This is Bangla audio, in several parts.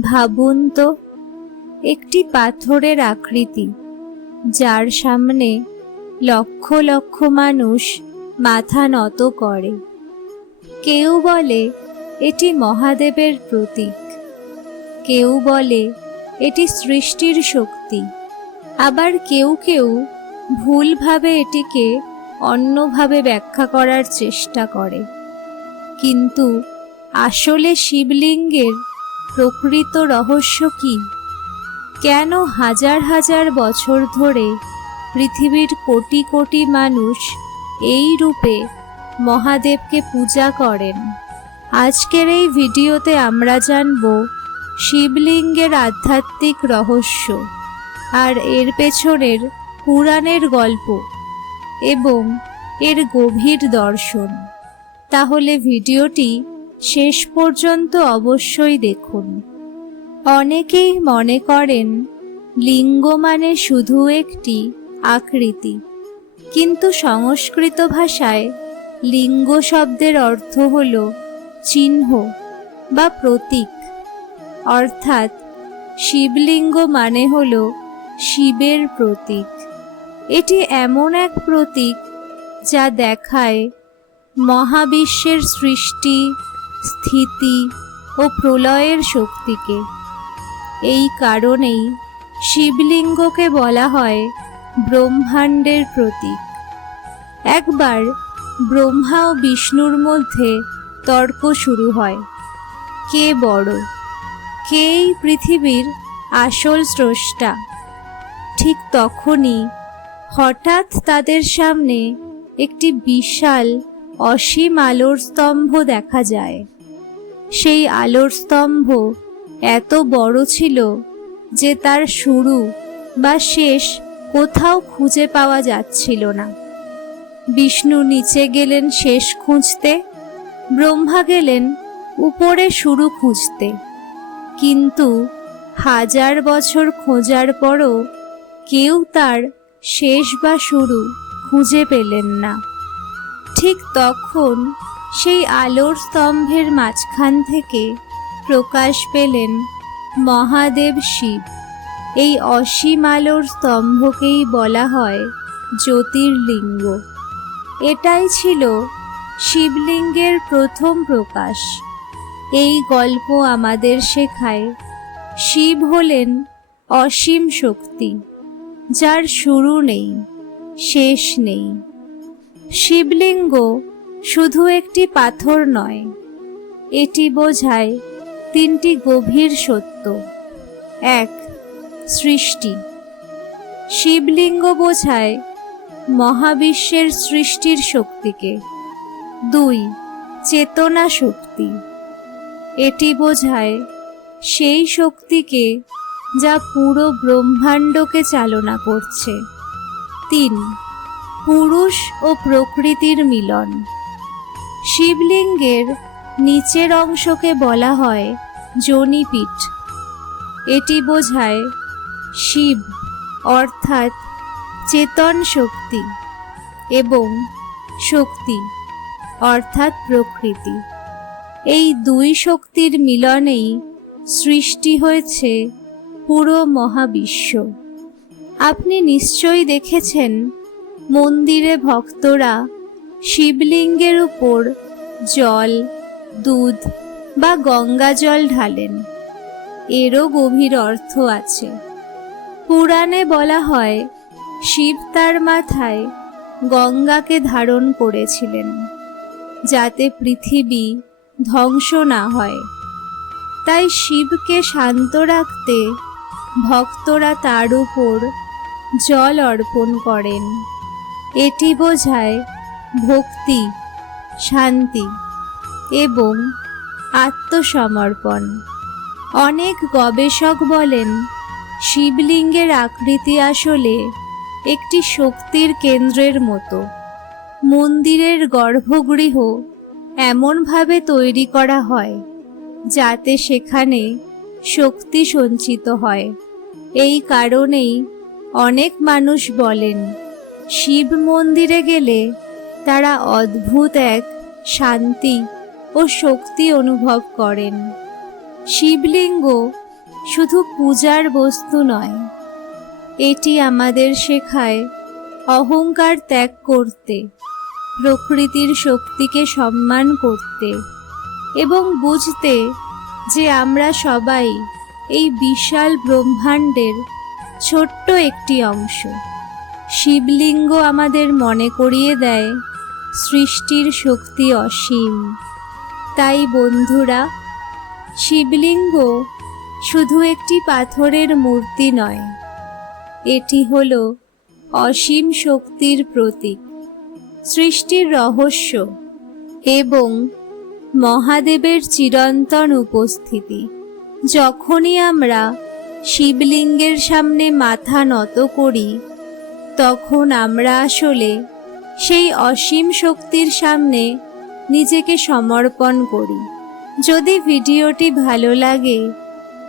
ভাবুন তো, একটি পাথরের আকৃতি, যার সামনে লক্ষ লক্ষ মানুষ মাথা নত করে। কেউ বলে এটি মহাদেবের প্রতীক, কেউ বলে এটি সৃষ্টির শক্তি, আবার কেউ কেউ ভুলভাবে এটিকে অন্যভাবে ব্যাখ্যা করার চেষ্টা করে। কিন্তু আসলে শিবলিঙ্গের প্রকৃত রহস্য কি? কেন হাজার হাজার বছর ধরে পৃথিবীর কোটি কোটি মানুষ এই রূপে মহাদেবকে পূজা করেন? আজকের এই ভিডিওতে আমরা জানব শিবলিঙ্গের আধ্যাত্মিক রহস্য আর এর পেছনের পুরাণের গল্প এবং এর গভীর দর্শন। তাহলে ভিডিওটি শেষ পর্যন্ত অবশ্যই দেখুন। অনেকেই মনে করেন লিঙ্গ মানে শুধু একটি আকৃতি, কিন্তু সংস্কৃত ভাষায় লিঙ্গ শব্দের অর্থ হল চিহ্ন বা প্রতীক। অর্থাৎ শিবলিঙ্গ মানে হল শিবের প্রতীক। এটি এমন এক প্রতীক যা দেখায় মহাবিশ্বের সৃষ্টি, স্থিতি ও প্রলয়ের শক্তিকে। এই কারণেই শিবলিঙ্গকে বলা হয় ব্রহ্মাণ্ডের প্রতীক। একবার ব্রহ্মা ও বিষ্ণুর মধ্যে তর্ক শুরু হয়, কে বড়, কে এই পৃথিবীর আসল স্রষ্টা। ঠিক তখনই হঠাৎ তাদের সামনে একটি বিশাল অসীম আলোর স্তম্ভ দেখা যায়। সেই আলোর স্তম্ভ এত বড় ছিল যে তার শুরু বা শেষ কোথাও খুঁজে পাওয়া যাচ্ছিল না। বিষ্ণু নিচে গেলেন শেষ খুঁজতে, ব্রহ্মা গেলেন উপরে শুরু খুঁজতে। কিন্তু হাজার বছর খোঁজার পরও কেউ তার শেষ বা শুরু খুঁজে পেলেন না। ঠিক তখন সেই আলোর স্তম্ভের মাঝখান থেকে প্রকাশ পেলেন মহাদেব শিব। এই অসীম আলোর স্তম্ভকেই বলা হয় জ্যোতির্লিঙ্গ। এটাই ছিল শিবলিঙ্গের প্রথম প্রকাশ। এই গল্প আমাদের শেখায় শিব হলেন অসীম শক্তি, যার শুরু নেই, শেষ নেই। শিবলিঙ্গ শুধু একটি পাথর নয়, এটি বোঝায় তিনটি গভীর সত্য। ১. সৃষ্টি। শিবলিঙ্গ বোঝায় মহাবিশ্বের সৃষ্টির শক্তিকে। ২. চেতনা শক্তি। এটি বোঝায় সেই শক্তিকে যা পুরো ব্রহ্মাণ্ডকে চালনা করছে। ৩. পুরুষ ও প্রকৃতির মিলন। শিবলিঙ্গের নিচের অংশকে বলা হয় যোনিপীঠ। এটি বোঝায় শিব অর্থাৎ চেতন শক্তি এবং শক্তি অর্থাৎ প্রকৃতি। এই দুই শক্তির মিলনেই সৃষ্টি হয়েছে পুরো মহাবিশ্ব। আপনি নিশ্চয়ই দেখেছেন মন্দিরে ভক্তরা শিবলিঙ্গের উপর জল, দুধ বা গঙ্গা জল ঢালেন। এরও গভীর অর্থ আছে। পুরাণে বলা হয় শিব তার মাথায় গঙ্গাকে ধারণ করেছিলেন, যাতে পৃথিবী ধ্বংস না হয়। তাই শিবকে শান্ত রাখতে ভক্তরা তার উপর জল অর্পণ করেন। এটি বোঝায় ভক্তি, শান্তি এবং আত্মসমর্পণ। অনেক গবেষক বলেন শিবলিঙ্গের আকৃতি আসলে একটি শক্তির কেন্দ্রের মতো। মন্দিরের গর্ভগৃহ এমনভাবে তৈরি করা হয় যাতে সেখানে শক্তি সঞ্চিত হয়। এই কারণেই অনেক মানুষ বলেন শিব মন্দিরে গেলে তারা অদ্ভুত এক শান্তি ও শক্তি অনুভব করেন। শিবলিঙ্গ শুধু পূজার বস্তু নয়, এটি আমাদের শেখায় অহংকার ত্যাগ করতে, প্রকৃতির শক্তিকে সম্মান করতে এবং বুঝতে যে আমরা সবাই এই বিশাল ব্রহ্মাণ্ডের ছোট্ট একটি অংশ। শিবলিঙ্গ আমাদের মনে করিয়ে দেয় সৃষ্টির শক্তি অসীম। তাই বন্ধুরা, শিবলিঙ্গ শুধু একটি পাথরের মূর্তি নয়, এটি হলো অসীম শক্তির প্রতীক, সৃষ্টির রহস্য এবং মহাদেবের চিরন্তন উপস্থিতি। যখনই আমরা শিবলিঙ্গের সামনে মাথা নত করি, তখন আমরা আসলে সেই অসীম শক্তির সামনে নিজেকে সমর্পণ করি। যদি ভিডিওটি ভালো লাগে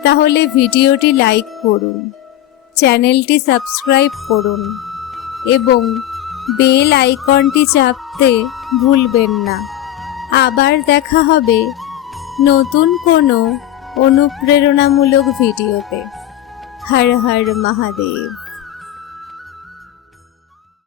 তাহলে ভিডিওটি লাইক করুন, চ্যানেলটি সাবস্ক্রাইব করুন এবং বেল আইকনটি চাপতে ভুলবেন না। আবার দেখা হবে নতুন কোনো অনুপ্রেরণামূলক ভিডিওতে। হর হর মহাদেব।